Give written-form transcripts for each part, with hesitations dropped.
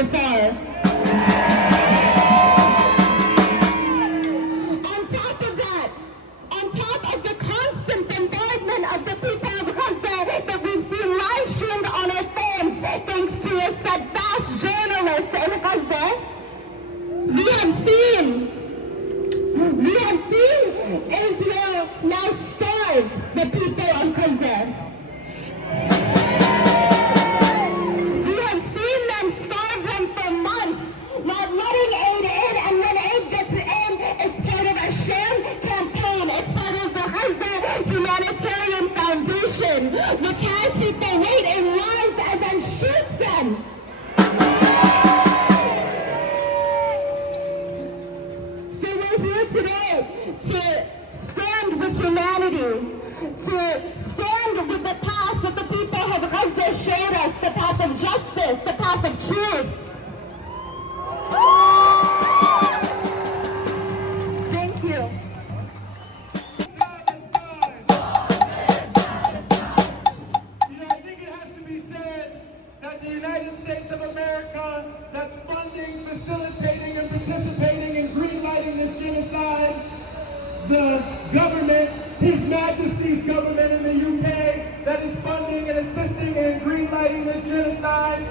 so far. On top of the constant bombardment of the people of Gaza that we've seen live streamed on our phones, thanks to a steadfast journalist in Gaza, we have seen Israel now starve the people of Gaza. We have seen them starve them for months, not letting aid in, and when aid gets in, it's part of a sham campaign. It's part of the Gaza Humanitarian Foundation, which has people wait in lines and then shoots them. So we're here today to stand with humanity, to stand with the path that the people of Gaza showed us, the path of justice, the path of truth. Thank you. I think it has to be said that the United States of America, that's funding, facilitating, and participating in greenlighting this genocide, the government, His Majesty's government in the UK, that is funding and assisting in greenlighting this genocide,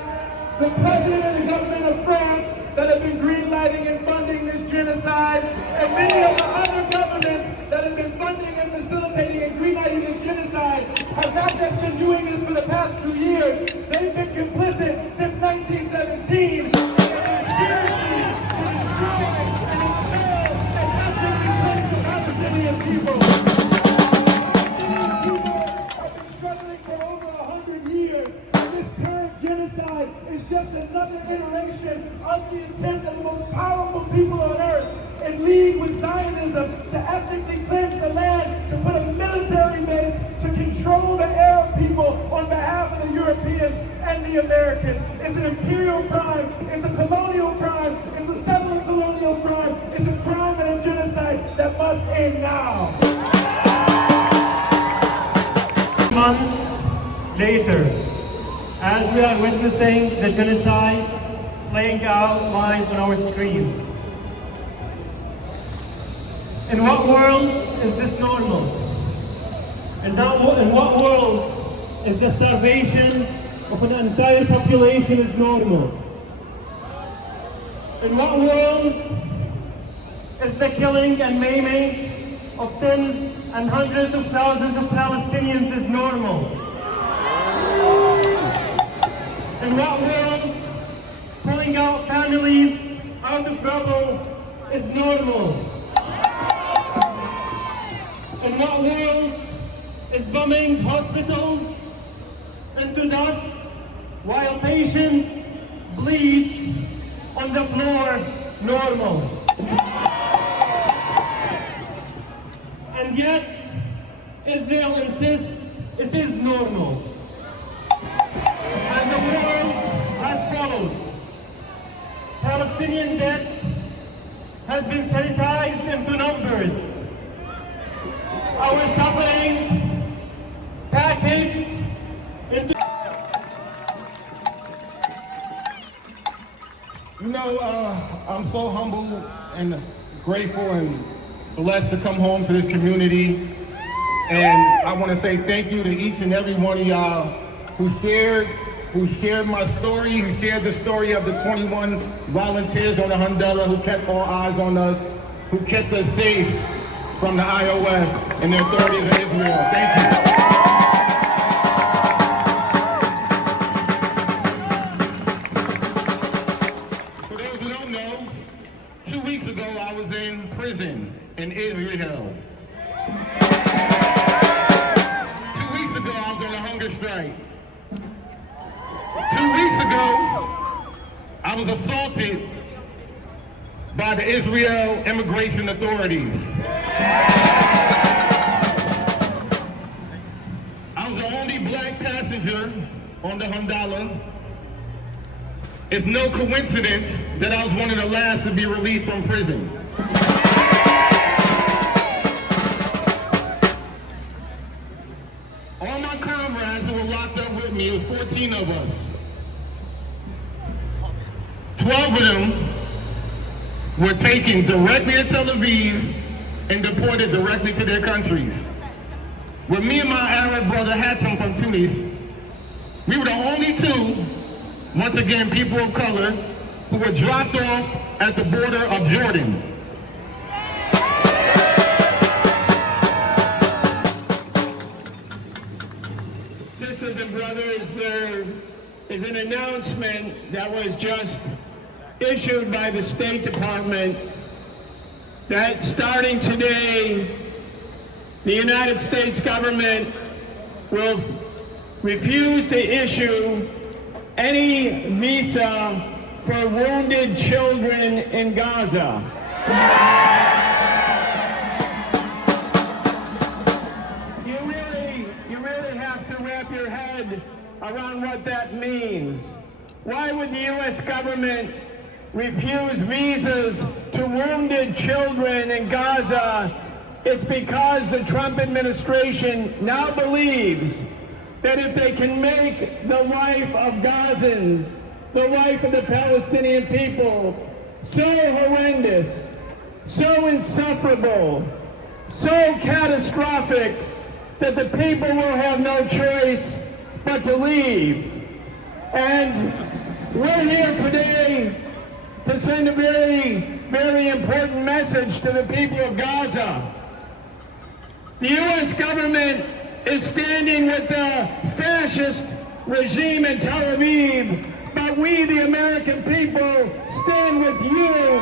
the President and the government of France that have been greenlighting and funding this genocide, and many of the other governments that have been funding and facilitating and greenlighting this genocide have not just been doing this for the past 2 years, they've been complicit since 1917 in the conspiracy to destroy and expel and ethnically cleanse the Palestinian people. Have been struggling for over 100 years, and this current genocide is just another iteration of the intent of the most powerful people on earth in league with Zionism to ethnically cleanse the land, to put a military base to control the Arab people on behalf of the Europeans and the Americans. It's an imperial crime, it's a colonial crime, it's a settler colonial crime, it's a crime and a genocide that must end now. Months later, as we are witnessing the genocide playing out live on our screens. In what world is this normal? In what world is the starvation of an entire population is normal? In what world is the killing and maiming of tens and hundreds of thousands of Palestinians is normal? In what world pulling out families out of rubble is normal? In what world is bombing hospitals into dust while patients bleed on the floor normal? And yet, Israel insists it is normal. And the world has followed. Palestinian death has been sanitized into numbers. Our suffering packaged into... I'm so humble and grateful and blessed to come home to this community. And I want to say thank you to each and every one of y'all who shared my story, who shared the story of the 21 volunteers on the Hundela who kept all eyes on us, who kept us safe from the IOF and the authorities of Israel. Thank you. For those who don't know, 2 weeks ago I was in prison in Israel. 2 weeks ago I was on a hunger strike. 2 weeks ago I was assaulted by the Israel immigration authorities. I was the only black passenger on the Hundela. It's no coincidence that I was one of the last to be released from prison. All my comrades who were locked up with me, it was 14 of us. 12 of them were taken directly to Tel Aviv and deported directly to their countries. Where me and my Arab brother Hatem from Tunis, we were the only two, once again, people of color, who were dropped off at the border of Jordan. Sisters and brothers, there is an announcement that was just issued by the State Department that starting today, the United States government will refuse to issue any visa for wounded children in Gaza. You really have to wrap your head around what that means. Why would the U.S. government refuse visas to wounded children in Gaza? It's because the Trump administration now believes that if they can make the life of Gazans, the life of the Palestinian people, so horrendous, so insufferable, so catastrophic, that the people will have no choice but to leave. And we're here today to send a very, very important message to the people of Gaza. The U.S. government is standing with the fascist regime in Tel Aviv, but we, the American people, stand with you